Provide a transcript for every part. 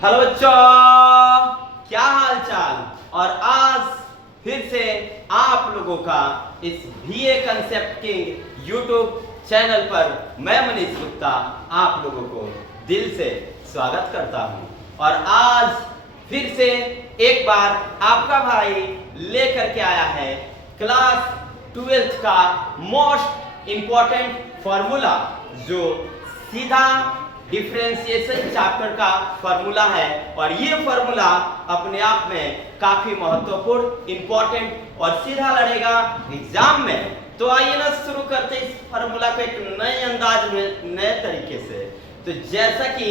Hello बच्चों, क्या हाल चाल। और आज फिर से आप लोगों का इस BA concept king YouTube channel पर मैं मनीष गुप्ता आप लोगों को दिल से स्वागत करता हूं। और आज फिर से एक बार आपका भाई लेकर के आया है क्लास 12th का मोस्ट इंपॉर्टेंट फॉर्मूला, जो सीधा डिफरेंशिएशन चैप्टर का फॉर्मूला है। और ये फॉर्मूला अपने आप में काफी महत्वपूर्ण, इंपॉर्टेंट और सीधा लड़ेगा एग्जाम में। तो आइए ना शुरू करते इस फॉर्मूला को एक नए अंदाज में, नए तरीके से। तो जैसा कि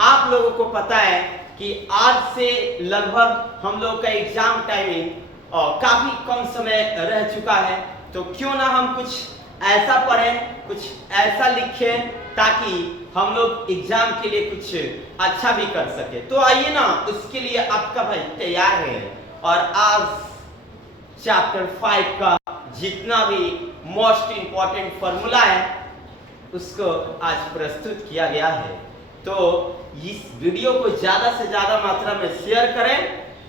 आप लोगों को पता है कि आज से लगभग हम लोग का एग्जाम टाइमिंग काफी कम समय रह चुका है, तो क्यों ना हम कुछ ऐसा पढ़ें, कुछ ऐसा लिखें ताकि हम लोग एग्जाम के लिए कुछ अच्छा भी कर सके। तो आइए ना, उसके लिए आपका भाई तैयार है। और आज चैप्टर 5 का जितना भी मोस्ट इंपॉर्टेंट फॉर्मूला है उसको आज प्रस्तुत किया गया है। तो इस वीडियो को ज्यादा से ज्यादा मात्रा में शेयर करें।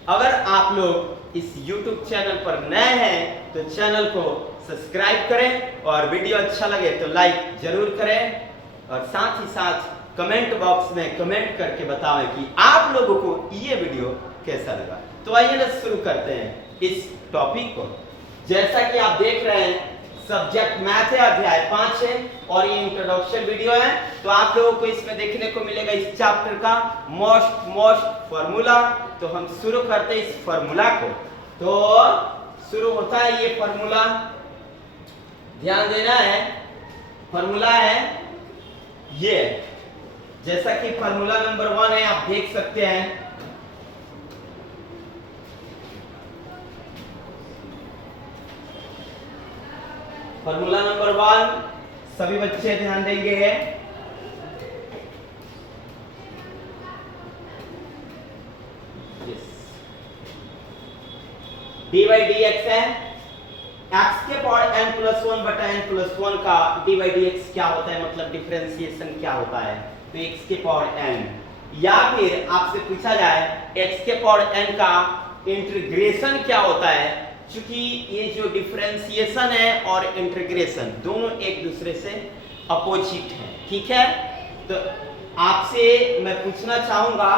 अगर आप लोग इस YouTube चैनल पर नए हैं तो चैनल को सब्सक्राइब करें, और वीडियो अच्छा लगे तो लाइक जरूर करें, और साथ ही साथ कमेंट बॉक्स में कमेंट करके बताएं कि आप लोगों को ये वीडियो कैसा लगा। तो आइए ना शुरू करते हैं इस टॉपिक को। जैसा कि आप देख रहे हैं सब्जेक्ट मैथ है, अध्याय 5 है, और ये इंट्रोडक्शन वीडियो है। तो आप लोगों को इसमें देखने को मिलेगा इस चैप्टर का मोस्ट फॉर्मूला। तो हम शुरू करते हैं इस फॉर्मूला को। तो शुरू होता है ये फॉर्मूला, ध्यान देना है। फॉर्मूला है ये, जैसा कि फॉर्मूला नंबर 1 है, आप देख सकते हैं। फॉर्मूला नंबर 1 सभी बच्चे ध्यान देंगे है। डी बाई डी एक्स है, एक्स के पावर n प्लस 1 बटा n प्लस 1 का डी बाई डी एक्स क्या होता है, मतलब डिफरेंशिएशन क्या होता है। तो x के पावर n, या फिर आपसे पूछा जाए x के पावर n का इंटीग्रेशन क्या होता है। क्योंकि ये जो डिफरेंशिएशन है और इंटीग्रेशन दोनों एक दूसरे से अपोजिट है, ठीक है। तो आपसे मैं पूछना चाहूंगा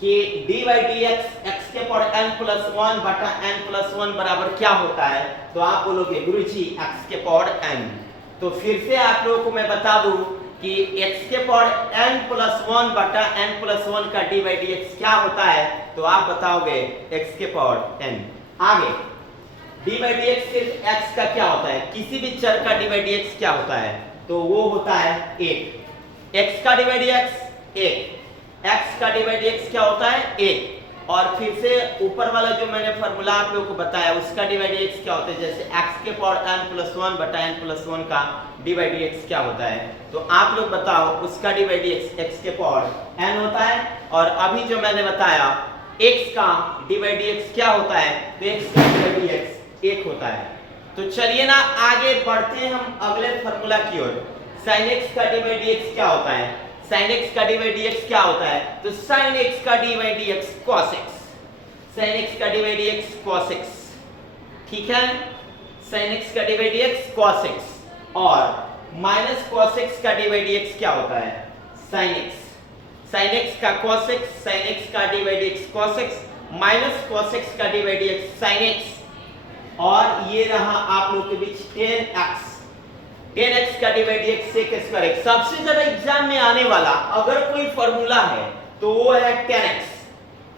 कि D by d x x के पावर n प्लस 1 बटा n प्लस 1 बराबर क्या होता है। तो आप बोलोगे गुरुजी x के पावर n। तो फिर से आप लोगों को मैं बता दूं कि x के पावर n प्लस 1 बटा n प्लस 1 का डी बाई डी एक्स क्या होता है। तो आप बताओगे x के पावर n। आगे डी बाई डी एक्स सिर्फ x का क्या होता है, किसी भी चर का डी बाई डी एक्स क्या होता है, तो वो होता है 1। x का d by d x 1, x का डी बाई डी एक्स क्या होता है 1। और फिर से ऊपर वाला जो मैंने फॉर्मूला आप लोगों को बताया उसका डी बाई डी एक्स क्या होता है, जैसे x के पावर n प्लस 1 बटा n प्लस 1 का डी बाई डी एक्स क्या होता है। तो आप लोग बताओ, उसका D by d x x के पावर n होता है। और अभी जो मैंने बताया x का डी बाई डी एक्स क्या होता है, तो x का डी बाई डी एक्स 1 होता है। तो चलिए ना आगे बढ़ते हैं हम अगले फॉर्मूला की ओर। sin x का डी बाई डी एक्स क्या होता है, sin x का डी बाई डी एक्स क्या होता है, तो sin x का d by d x cos x, sin x का d by d x cos x, ठीक है। sin x का d by d x cos x, और माइनस cos x का डी बाई डी एक्स क्या होता है sin x, sin x का cos x, sin x का d by d x cos x, minus cos x का d by d x sin x, और ये रहा आप लोग के बीच 10x, 10x का d by d x sec square x। सबसे ज्यादा एग्जाम में आने वाला अगर कोई फॉर्मूला है तो वो है 10x।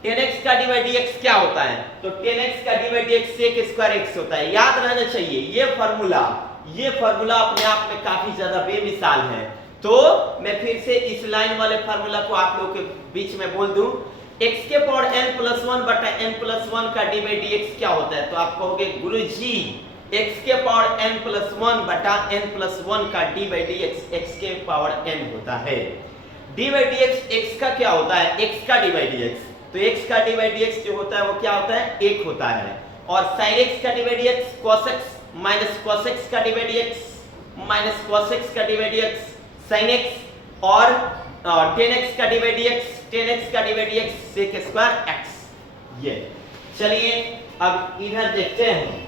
10x का डी बाई डी एक्स क्या होता है, तो 10x का d by d x sec square x होता है। याद रहना चाहिए ये फॉर्मूला अपने आप में काफी ज्यादा बेमिसाल है। तो मैं फिर से इस लाइन वाले फॉर्मूला को आप लोगों के बीच में बोल दूं, x के पावर n प्लस 1 बटा n प्लस 1 का डी बाई डी एक्स क्या होता है। तो आप कहोगे गुरुजी x के पावर n प्लस 1 बटा n प्लस 1 का d by d x x के पावर n होता है। D by d x x का क्या होता है, x का डी बाई डी एक्स, तो x का डी बाई डी एक्स जो होता है वो क्या होता है 1 होता है। और sin x का d by d x cos x minus cos x का d by d x minus cos x का d by d x sin x, और 10x का d by d x, 10x का d by d x sec square x। ये चलिए अब इधर देखते हैं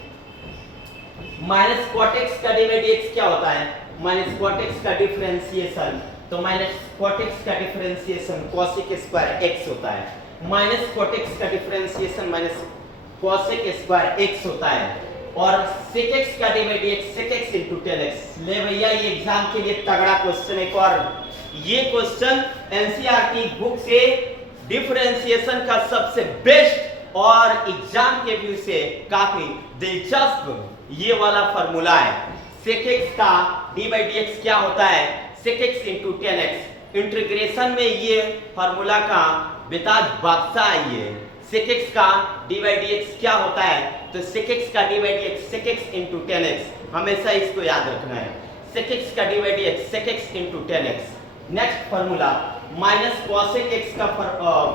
माइनस कॉट एक्स का डी बाई डी एक्स क्या होता है, माइनस कॉट एक्स का डिफरेंशिएशन, तो माइनस कॉट एक्स का डिफरेंशिएशन कोसेक स्क्वायर x होता है, माइनस कॉट एक्स का differentiation minus cosec square x होता है, और sec x का d by d x sec x into 10x। ले भैया ये एग्जाम के लिए तगड़ा क्वेश्चन एक और, ये क्वेश्चन एनसीईआरटी बुक से डिफरेंशिएशन का सबसे बेस्ट और एग्जाम के व्यू से काफी दिलचस्प ये वाला फार्मूला है। sec x का डी बाई डी एक्स क्या होता है, sec x into 10x। Integration में ये फार्मूला का बेताज बादशाह है। sec x का डी बाई डी एक्स क्या होता है, तो sec x का d by d x sec x into 10x, हमेशा इसको याद रखना है। sec x का d by d x sec x into 10x। Next formula minus cosec x का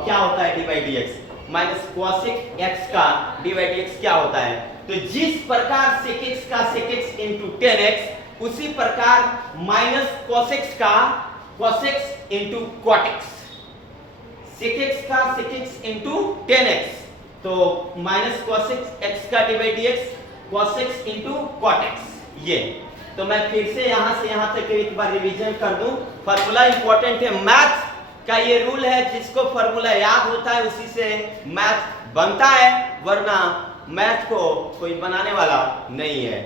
क्या होता है D by d x, minus cosec x का डी बाई डी एक्स क्या होता है, तो जिस प्रकार sec x का sec x into 10x उसी प्रकार माइनस cos x का cos x into cot x, sec x का sec x into 10x, तो माइनस cos x का d by d x cos x into cot x। ये तो मैं फिर से यहां से यहां तक एक बार रिवीजन कर दूं, फार्मूला इंपॉर्टेंट है, मैथ का ये रूल है, जिसको फार्मूला याद होता है उसी से मैथ बनता है, वरना मैथ को कोई बनाने वाला नहीं है।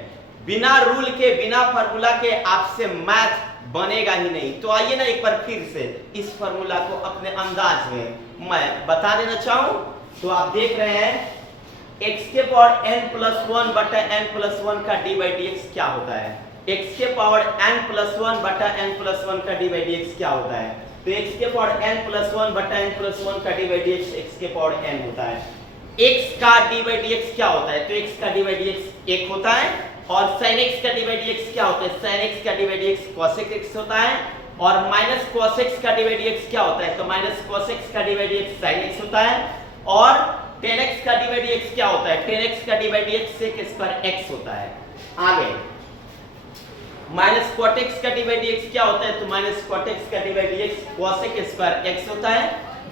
बिना रूल के बिना फार्मूला के आपसे मैथ बनेगा ही नहीं। तो आइए ना एक बार फिर से इस फार्मूला को अपने अंदाज में मैं बता देना चाहूं, तो आप देख रहे हैं x के पावर n प्लस 1 बटा n प्लस 1 का डी बाई डी एक्स क्या होता है, x के पावर n प्लस 1 बटा n प्लस 1 का डी बाई डी एक्स क्या होता है, तो x के पावर n प्लस 1 बटा n प्लस 1 का d by d x x के पावर n होता है। x का डी बाई डी एक्स क्या होता है, तो x का डी बाई डी एक्स 1 होता है, और sin x का डी बाई डी एक्स क्या होता है, sin x का d by d x cosec x होता है, और माइनस cos x का डी बाई डी एक्स क्या होता है, तो माइनस cos x का d by d x sin x होता है, और 10x का डी बाई डी एक्स क्या होता है, 10x का d by d x sec square x होता है। आगे माइनस cot x का डी बाई डी एक्स क्या होता है, तो माइनस cot x का d by d x cosec square x होता है,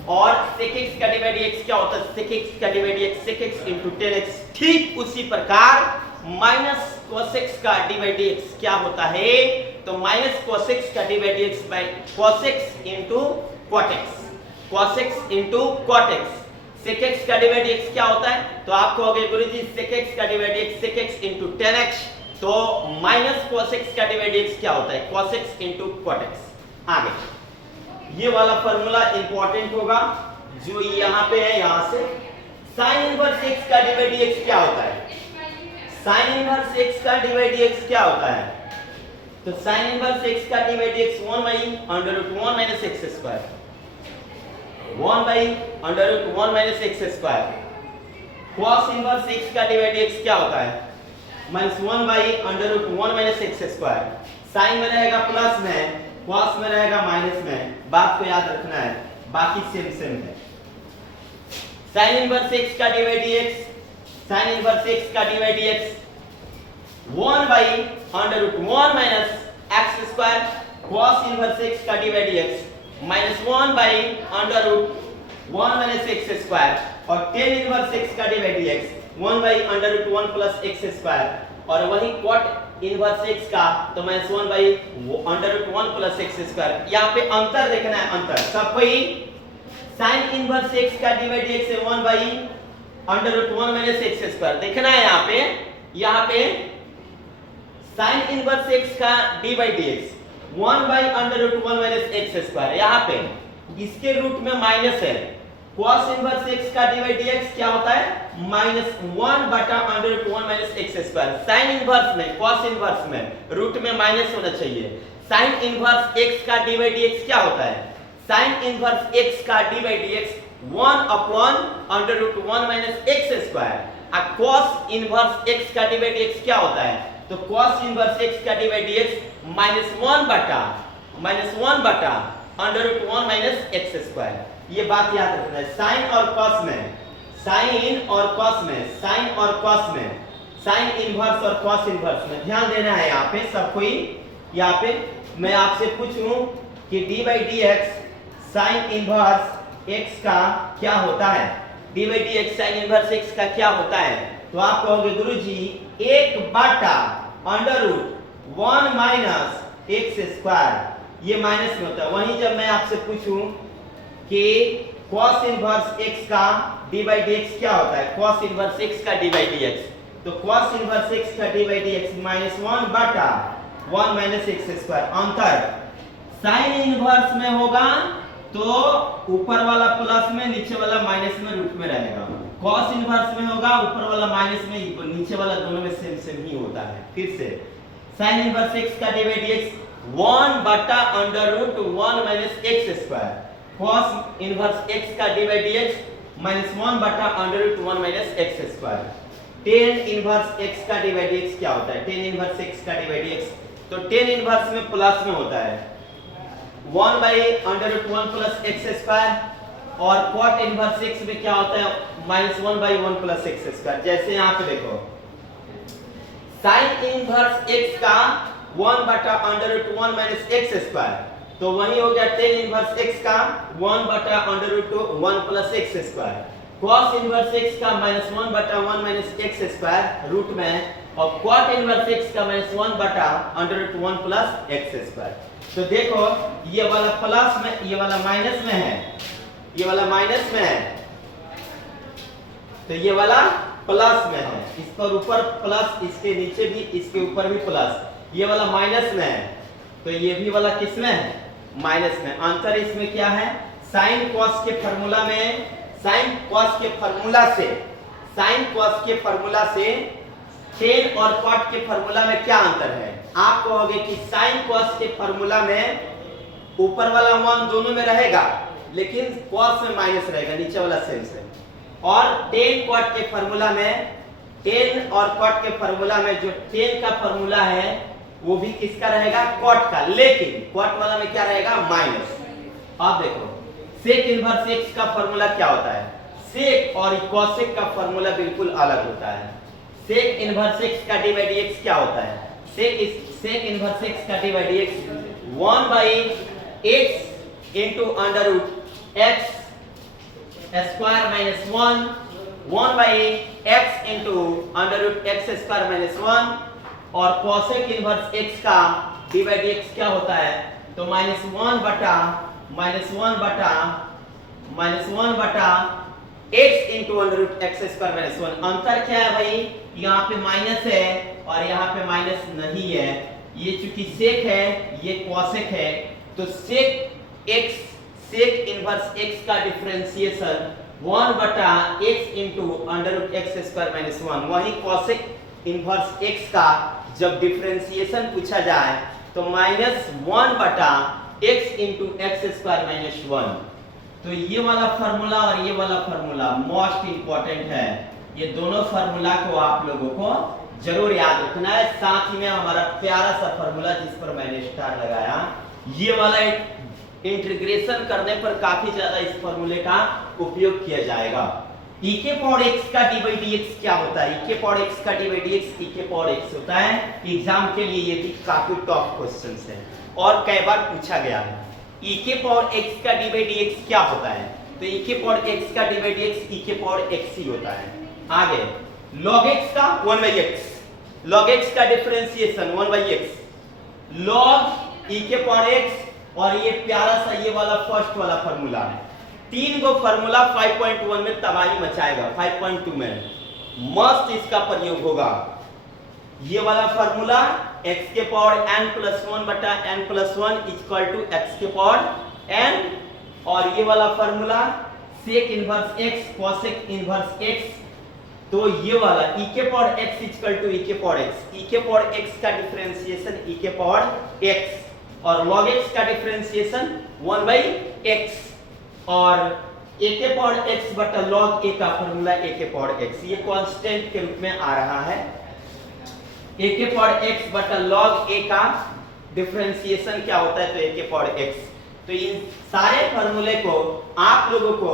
और sec x का डी बाई डी एक्स क्या होता है, sec x का d by d x sec x into 10x। ठीक उसी प्रकार माइनस cos x का डी बाई डी एक्स क्या होता है, तो माइनस cos x का d by d x by cos x into cot x, cos x into cot x। sec x का डी बाई डी एक्स क्या होता है, तो आप कहोगे गुरुजी sec x का d by d x sec x into 10x, तो minus cos x का डी बाई डी एक्स क्या होता है, cos x into cot x। आगे ये वाला फार्मूला इंपॉर्टेंट होगा जो यहाँ पे है, यहाँ से sin इनवर्स x का डी बाई डी एक्स क्या होता है, sin इनवर्स x का डी बाई डी एक्स क्या होता है, तो sin इनवर्स x का d by d x 1 by under root 1 minus x square, 1 by under root 1 minus x square। cos inverse x का डी बाई डी एक्स क्या होता है, minus 1 by under root 1 minus x square। Sine में रहेगा plus में, cos में रहेगा minus में, बात को याद रखना है, बाकी सेम सेम है। sin इनवर्स x का d by d x, sin inverse x का d by d x 1 by under root 1 minus x square, cos inverse x का d by d x minus 1 by under root 1 minus x square, और tan inverse x का d by d x 1 by under root 1 plus x square, और वही cot inverse x का तो minus 1 by under root 1 plus x square। यहाँ पे अंतर देखना है, अंतर सब कोई sin इनवर्स x का d by d x 1 by under root 1 minus x square देखना है। यहाँ पे sin इनवर्स x का d by d x 1 by under root 1 minus x square, यहाँ पे इसके रूट में माइनस है, cos इनवर्स x का डी बाई डी एक्स क्या होता है, माइनस 1 बटा under root 1 minus x square. Sine inverse में cos इनवर्स में रूट में माइनस होना चाहिए। साइन इनवर्स x का डी बाई डी एक्स क्या होता है, साइन इनवर्स x का d by d x 1 upon under root 1 minus x square. अब cos इनवर्स x का डी बाई डी एक्स क्या होता है, तो cos इनवर्स x का d by d x minus 1 बटा under root 1 minus x square. ये बात याद रखना है। साइन और कॉस में, साइन और कॉस में, साइन और कॉस में, साइन इनवर्स और कॉस इनवर्स में ध्यान देना है। यहाँ पे सब कोई, यहाँ पे मैं आपसे पूछूं कि D by d x sign inverse x का क्या होता है, d by dx sign inverse x का क्या होता है, तो आप कहोगे गुरुजी 1/√1 माइनस x स्क्वायर, ये माइनस में होता है। वहीं जब मैं आपसे पूछूं कि cos इनवर्स x का d by dx क्या होता है, cos इनवर्स x का d by dx, तो cos इनवर्स x का d by dx -1/1 minus x square. अंतर साइन इनवर्स में होगा तो ऊपर वाला प्लस में नीचे वाला माइनस में रूट में रहेगा, cos इनवर्स में होगा ऊपर वाला माइनस में नीचे वाला दोनों में सेम सेम ही होता है। फिर से साइन इनवर्स x का d by dx 1/√1 minus x square, cos inverse x का d by dx -1/√1 minus x square. tan inverse x का d by dx क्या होता है, tan इनवर्स x का d by dx, तो tan इनवर्स में plus में होता है 1/√1 प्लस x स्क्वायर, और cot इनवर्स x में क्या होता है -1/1 प्लस x स्क्वायर। जैसे यहाँ पे देखो साइन इनवर्स x का 1/√1 माइनस x स्क्वायर, तो वही हो गया tan इनवर्स x का 1/√1 plus x square, cos inverse x का -1/1 माइनस x स्क्वायर रूट में, और cot इनवर्स x का -1/√1 प्लस x स्क्वायर। तो देखो ये वाला प्लस में, ये वाला माइनस में है, ये वाला माइनस में है, तो ये वाला प्लस में है, इस पर ऊपर प्लस, इसके नीचे भी, इसके ऊपर भी प्लस, ये वाला माइनस में है, तो ये भी वाला किस में है, माइनस में। अंतर इसमें क्या है, साइन कॉस के फार्मूला में, साइन कॉस के फार्मूला से, साइन कॉस के फार्मूला से टेन और कॉट के फार्मूला में क्या अंतर है। आप कहोगे कि साइन कॉस के फार्मूला में ऊपर वाला 1 दोनों में रहेगा, लेकिन कॉस में माइनस रहेगा, नीचे वाला सेम से। और टेन कॉट के फार्मूला में, टेन और कॉट के फार्मूला में जो टेन का फार्मूला है वो भी किसका रहेगा, कॉट का, लेकिन कॉट वाला में क्या रहेगा, माइनस। अब देखो सेक इनवर्स x का फार्मूला क्या होता है, सेक और कॉसेक का फार्मूला बिल्कुल अलग होता है। सेक इनवर्स x का d by dx क्या होता है, सेक इनवर्स x का d by dx 1/x into √x square minus 1, 1/x into √x square minus 1, और cosec इनवर्स x का d by dx क्या होता है, तो -1 बटा x into √x square minus 1। अंतर क्या है भाई, यहाँ पे माइनस है और यहाँ पे माइनस नहीं है, ये चूंकि सेक है ये cosec है, तो सेक x, सेक इनवर्स x का differentiation 1/x into √x square minus 1। वही cosec इनवर्स x का जब डिफरेंशिएशन पूछा जाए तो -1/x into x square minus 1। तो ये वाला फार्मूला और ये वाला फार्मूला मोस्ट इंपॉर्टेंट है, ये दोनों फार्मूला को आप लोगों को जरूर याद रखना है। साथ ही में हमारा प्यारा सा फार्मूला जिस पर मैंने स्टार लगाया, ये वाला इंटीग्रेशन करने पर काफी ज्यादा इस फार्मूले का उपयोग किया जाएगा। e के पावर x का d by dx क्या होता है, e के पावर x का d by dx e के पावर x होता है। एग्जाम के लिए ये भी काफी टफ क्वेश्चन है और कई बार पूछा गया है। e के पावर x का d by dx क्या होता है, तो e के पावर x का d by dx e के पावर x ही होता है। आगे log x का 1/x, log x का डिफरेंशिएशन 1/x, log e के पावर x, और ये प्यारा सा ये वाला फर्स्ट वाला फार्मूला है। तीन गो फार्मूला 5.1 में तबाही मचाएगा, 5.2 में मस्त इसका प्रयोग होगा। ये वाला फार्मूला x के पावर n प्लस 1 बटा n plus 1 equal to x के पावर n, और ये वाला formula sec inverse x cosec inverse x, तो ये वाला e के power x equal to e के पावर x, e के पावर x का डिफरेंशिएशन e के पावर x, और log x का डिफरेंशिएशन 1/x, और a के पावर x बटा log a का फार्मूला a के पावर x, ये कांस्टेंट के रूप में आ रहा है। a के पावर x बटा log a का डिफरेंशिएशन क्या होता है, तो a के पावर x। तो इन सारे फार्मूले को आप लोगों को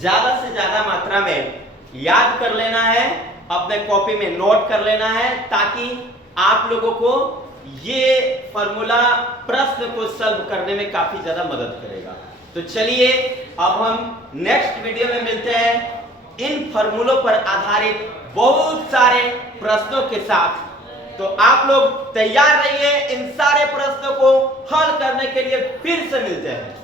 ज्यादा से ज्यादा मात्रा में याद कर लेना है, अपने कॉपी में नोट कर लेना है, ताकि आप लोगों को ये फार्मूला प्रश्न को सॉल्व करने में काफी ज्यादा मदद करेगा। तो चलिए अब हम नेक्स्ट वीडियो में मिलते हैं इन फॉर्मूलों पर आधारित बहुत सारे प्रश्नों के साथ। तो आप लोग तैयार रहिए इन सारे प्रश्नों को हल करने के लिए। फिर से मिलते हैं।